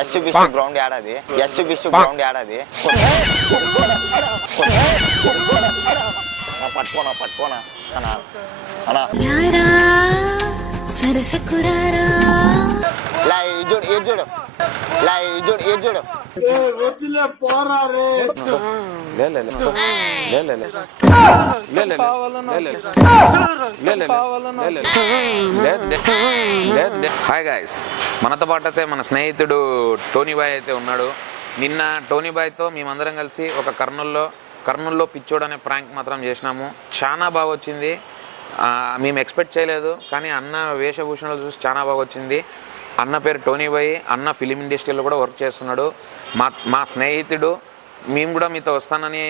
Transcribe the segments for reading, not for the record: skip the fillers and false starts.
Yes బిస్సు ground ఏడాది yes బిస్సు ground ఏడాది పట్టుకోనా పట్టుకోనా అనా అనా లా చూడు ఏడు చూడు లా చూడు ఏడు చూడు హాయ్ గైస్, మనతో పాటు అయితే మన స్నేహితుడు టోనీ బాయ్ అయితే ఉన్నాడు. నిన్న టోనీ బాయ్తో మేమందరం కలిసి ఒక కర్నూల్లో పిచ్చోడు అనే ప్రాంక్ మాత్రం చేసినాము. చాలా బాగా వచ్చింది. మేము ఎక్స్పెక్ట్ చేయలేదు, కానీ అన్న వేషభూషణలు చూసి చాలా బాగా వచ్చింది. అన్న పేరు టోనీ బాయ్. అన్న ఫిలిం ఇండస్ట్రీలో కూడా వర్క్ చేస్తున్నాడు. మా స్నేహితుడు. మేము కూడా మీతో వస్తానని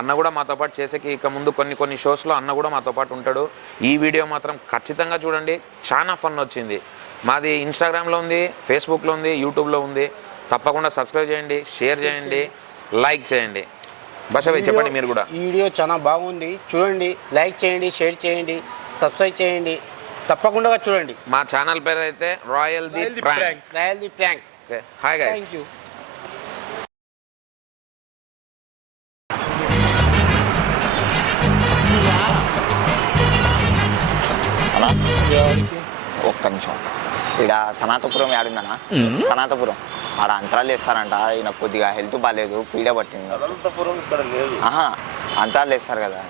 అన్న కూడా మాతో పాటు చేసేకి ఇక ముందు కొన్ని షోస్లో అన్న కూడా మాతో పాటు ఉంటాడు. ఈ వీడియో మాత్రం ఖచ్చితంగా చూడండి, చాలా ఫన్ వచ్చింది. మాది ఇన్స్టాగ్రామ్లో ఉంది, ఫేస్బుక్లో ఉంది, యూట్యూబ్లో ఉంది. తప్పకుండా సబ్స్క్రైబ్ చేయండి, షేర్ చేయండి, లైక్ చేయండి. భాషాభాయ్ చెప్పండి మీరు కూడా. ఈ వీడియో చాలా బాగుంది, చూడండి, లైక్ చేయండి, షేర్ చేయండి, సబ్స్క్రైబ్ చేయండి, తప్పకుండా చూడండి. మా ఛానల్ పేరు అయితే royal the prank. Hi guys. Thank you. అలా ఒక్క నిమిషం. ఇక్కడ సనాతపురం ఏడుందన్నా, సనాతపురం ఆడ అంతరాలు వేస్తారంట. ఈయన కొద్దిగా హెల్త్ బాగాలేదు, పీడ పట్టింది. ఆహా, అంతరాలు వేస్తారు కదా.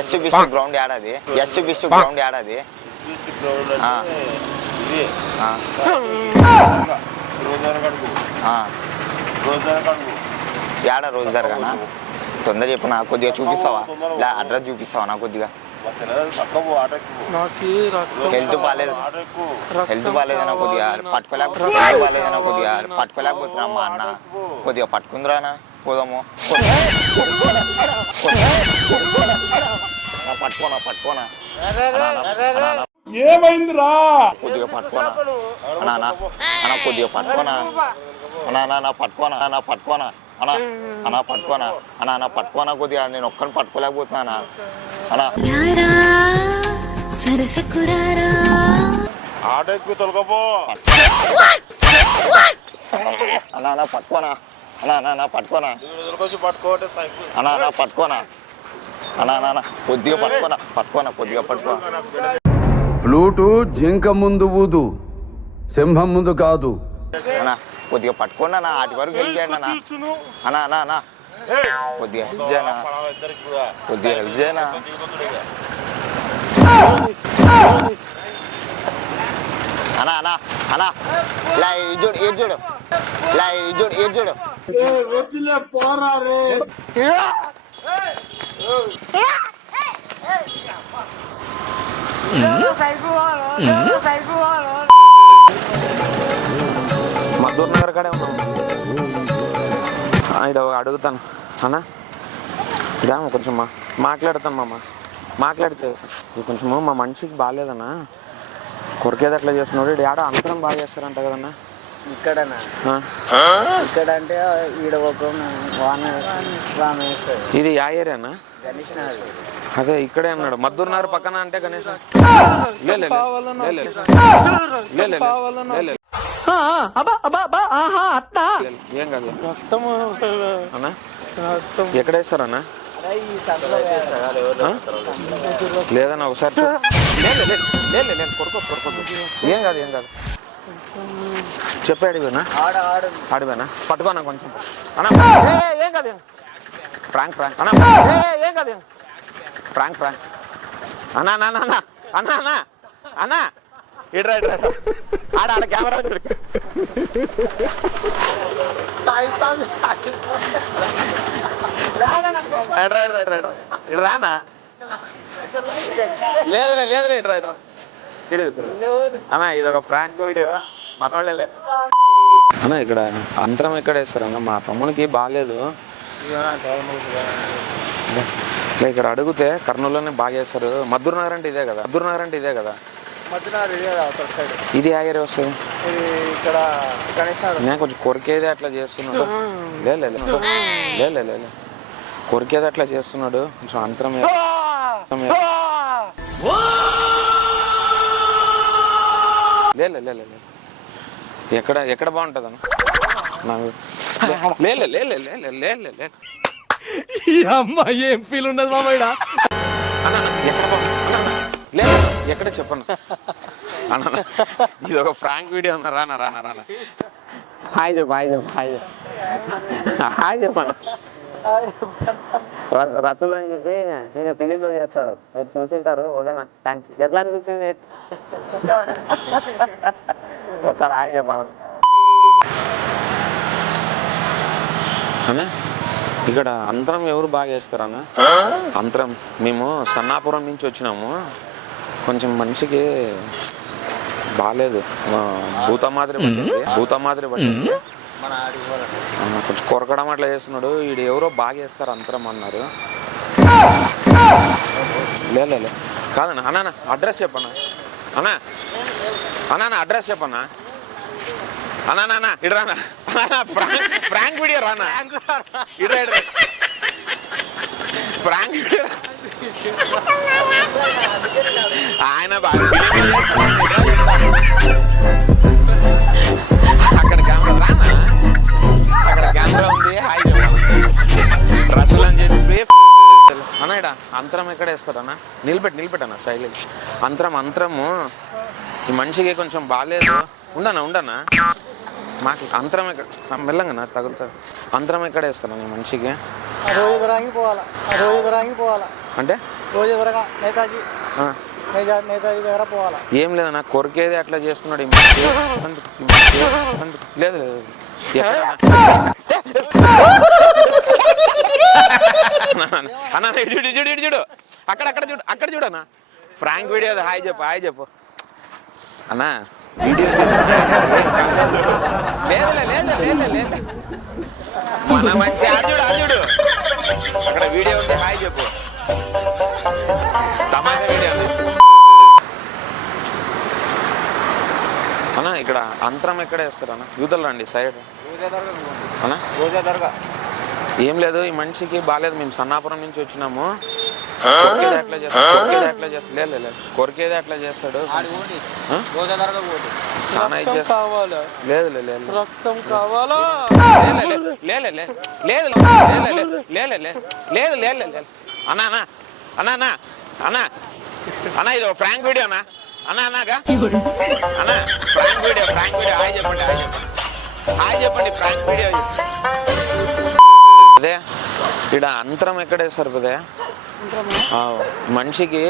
ఎస్ బిస్సు గ్రౌండ్ ఏడాది ఎస్ బిస్సు గ్రౌండ్ ఏడాది ఏడా రోజు జరగనా? తొందర చెప్పు, నా కొద్దిగా చూపిస్తావా? ఇలా అడ్రస్ చూపిస్తావా నా కొద్దిగా? హెల్త్ బాగాలేదన్నా కొద్దిగా పట్టుకోలేకపోతున్నా మా అన్న. కొద్దిగా పట్టుకుందిరానా, పోదాము. పట్టుకోనా ఏమైందిరా? కొద్దిగా పట్టుకోనా అన్నా, కొద్దిగా పట్టుకోనా అన్నా, పట్టుకోనా అన్నా పట్టుకోనా కొద్దిగా. నేను ఒక్కని పట్టుకోలేకపోతున్నా అన్నా. ఆటకు తొలగపో అన్నా పట్టుకోనా పట్టుకోనా అన్నా కొద్దిగా పట్టుకోనా. ప్లూటు జింక ముందు ఊదు, సింహం ముందు కాదు. అన్నా కొద్దిగా పట్టుకోండి అన్న, వాటి వరకు హెల్ప్ చేయండి అన్న. అన్నా కొద్దిగా హెల్ప్ చేయనా, అన్నా ఇలా ఏడు చూడు మద్దూర్ నగర్ కాడే ఉన్నాం. ఇది అడుగుతాను అన్న, ఇదా కొంచెం మాట్లాడతాను మాట్లాడితే కొంచెం మా మనిషికి బాగాలేదన్నా, కొరికేది అట్లా చేస్తున్నాడు. ఇది ఆడ అంతరం బాగా చేస్తారంట కదన్నా. ఇక్కడనా? ఇక్కడ అంటే ఈడ ఇది యా ఏరియానా? గణేష్ నగర్. అదే ఇక్కడే అన్నాడు. మద్దూర్ నగర్ పక్కన అంటే గణేష్ ఏం కాదు అన్నా. ఎక్కడ వేస్తారన్నా? లేదన్నా ఒకసారి ఏం కాదు చెప్పాడు ఆడిపోయినా పట్టుకోనా కొంచెం అన్నా. ఏం కాదు ఫ్రాంక్ అన్నా, ఏం కాదు ఫ్రాంక్ అన్నా ఇట్రా ఆడ కెమెరా రానా? లేదు ఇట్రా అన్నా, ఇది ఒక ఫ్రాంక్ వీడియో మనోళ్ళే అన్నా. ఇక్కడ అంతరం ఎక్కడ వేస్తారన్నా? మా తమ్మునికి బాగాలేదు. ఇక్కడ అడిగితే కర్నూలులోనే బాగా చేస్తారు. మద్దూర్ నగర్ అంటే ఇదే కదా. ఇది ఆ ఏరియా వస్తుంది. నేను కొంచెం కొరికేది అట్లా చేస్తున్నాడు. లే కొరికేది అట్లా చేస్తున్నాడు. కొంచెం అంతరం లే ఎక్కడ బాగుంటుంది అన్న నాకు లే లే లే లే లే లే లే లే ఈ అమ్మాయి ఏం ఫీల్ ఉండదు మామయ్య. అన్న ఎక్కడ లే ఎక్కడ చెప్పను అన్న ఇది ఒక ఫ్రాంక్ వీడియో అన్న రానా రానా రానా హాయ్ చెప్పు హాయ్ చెప్పు హాయ్ చెప్పు హాయ్ చెప్పన్న రతులు అని చెప్పి నేను తెలియదు చేస్తాడు మీరు చూసింటారు ఓకేనా థ్యాంక్స్ ఎట్లా అనిపిస్తుంది ఒకసారి హాయ్ చెప్పన్న అన్న ఇక్కడ అంతరం ఎవరు బాగా చేస్తారన్న అంతరం మేము సన్నాపురం నుంచి వచ్చినాము కొంచెం మనిషికి బాగాలేదు భూతమాదిరి పట్టింది కొంచెం కొరకడం అట్లా చేస్తున్నాడు వీడు ఎవరో బాగా చేస్తారు అంతరం అన్నారు లే కాదన్న అన్న అడ్రస్ చెప్పన్నా అన్నా అన్న అడ్రస్ చెప్పన్నా అన్నా ఇటు రానా ఫ్రాంక్ వీడియో రానా ఇటు ఫ్రాంక్ వీడియో ఆయన అక్కడ కెమెరా రానా అక్కడ కెమెరా ఉంది హాయ్ రసలు అని చెప్పి అన్న అంతరం ఎక్కడ వేస్తారన్నా నిలబెట్టన్నా సైలెంట్ అంతరము ఈ మనిషికి కొంచెం బాగాలేదు ఉండనా మాకు అంతరం ఎక్కడ మెల్లంగా తగులుతుంది అంతరం ఎక్కడ వేస్తాను నీ మనిషికి రోజు పోవాలా అంటే రోజు ఎదురుగా నేతాజీ దగ్గర పోవాలా ఏం లేదన్నా కొరికేది అట్లా చేస్తున్నాడు ఈ మనిషి లేదు అన్న చూడు అక్కడ చూడన్నా ఫ్రాంక్ వీడియో హాయ్ చెప్పు అన్నా వీడియో లేదు మన మంచి ఆడు అక్కడ వీడియో ఉంది హాయ్ చెప్పు సమాజ వీడియో అన్న ఇక్కడ అంతరం ఎక్కడ వేస్తారు అన్న యూతలు రండి సైడ్ అన్నా ఏం లేదు ఈ మనిషికి బాగాలేదు మేము సన్నాపురం నుంచి వచ్చినాము కొరికేది అట్లా చేస్తాడు చాలా ఇది చేస్తాడు లేదు అన్నా ఇది ఫ్రాంక్ వీడియో అన్నాగా అన్నా ఫ్రాంక్ వీడియో హాయ్ చెప్పండి ఫ్రాంక్ వీడియో అదే ఇక్కడ అంతరం ఎక్కడ వేస్తారు పదే మనిషికి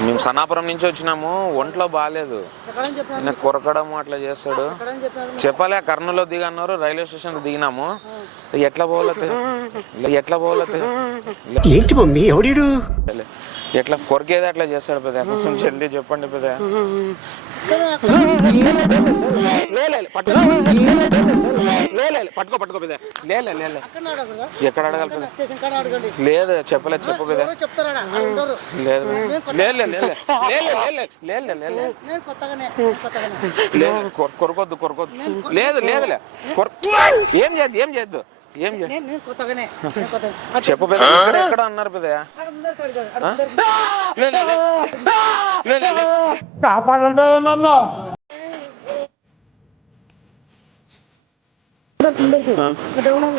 మేము సన్నాపురం నుంచి వచ్చినాము ఒంట్లో బాగాలేదు కొరకడము అట్లా చేస్తాడు చెప్పలే కర్నూలులో దిగన్నారు రైల్వే స్టేషన్లో దిగినాము ఎట్లా పోలతే ఏంటి మమ్మీ ఎవడు ఎట్లా కొరికేది అట్లా చేస్తాడు పెద్ద కొంచెం జల్దీ చెప్పండి పెద్ద పట్టుకో పెద్ద ఎక్కడ అడగాలి పెద్ద లేదు చెప్పు పెద్ద లేదు కొరకొద్దు లేదు ఏం చేద్దు చెప్పు పెద్ద ఎక్కడ అన్నారు పెద్ద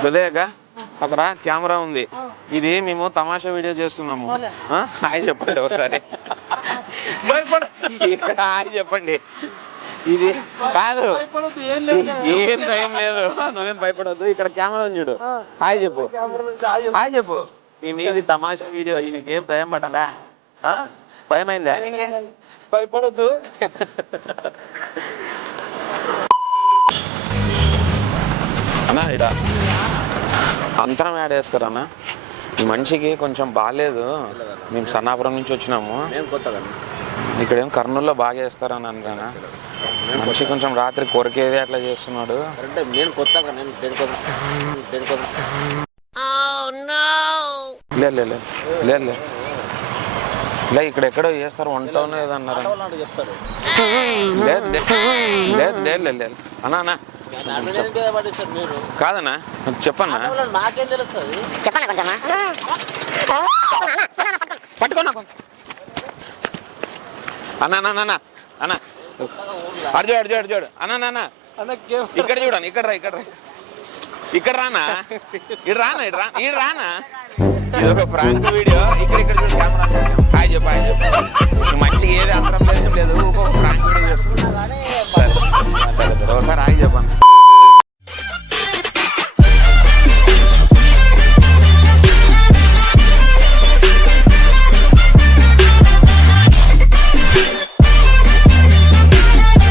పెద్దగా అక్కడ కెమెరా ఉంది ఇది మేము తమాషా వీడియో చేస్తున్నాము హాయ్ చెప్పండి ఒకసారి ఇక్కడ హాయ్ చెప్పండి ఇది కాదు ఏం భయం లేదు నువ్వేం భయపడద్దు ఇక్కడ కెమెరా చూడు హాయ్ చెప్పు ఇది తమాషా వీడియో నీకేం భయం పడాలా భయమైందా భయపడద్దు అన్నా ఇడ అంతరం యాడ్ చేస్తారన్నా ఈ మనిషికి కొంచెం బాగాలేదు మేము సన్నాపురం నుంచి వచ్చినాము ఇక్కడేం కర్నూలులో బాగా వేస్తారని అన్నారా మనిషి కొంచెం రాత్రి కొరికేది అట్లా చేస్తున్నాడు లే ఇక్కడ ఎక్కడో చేస్తారు వంట ఏదన్నారు లేదు అన్నా కాదన్నా చెప్పన్నా పట్టుకోనా అన్నా అర్జుడు అన్న నాన్న ఇక్కడ చూడండి ఇక్కడ రా ఇక్కడ రానా ఇటు రానా ఇది ఒక ప్రాంక్ వీడియో. ఇక్కడ చూడు కెమెరా. హాయ్ చెప్పు మంచిగా ఏది అవసరం లేదు ఒక ప్రాంక్ వీడియో చేస్తున్నా. సరే ఒకసారి హాయ్ చెప్పండి.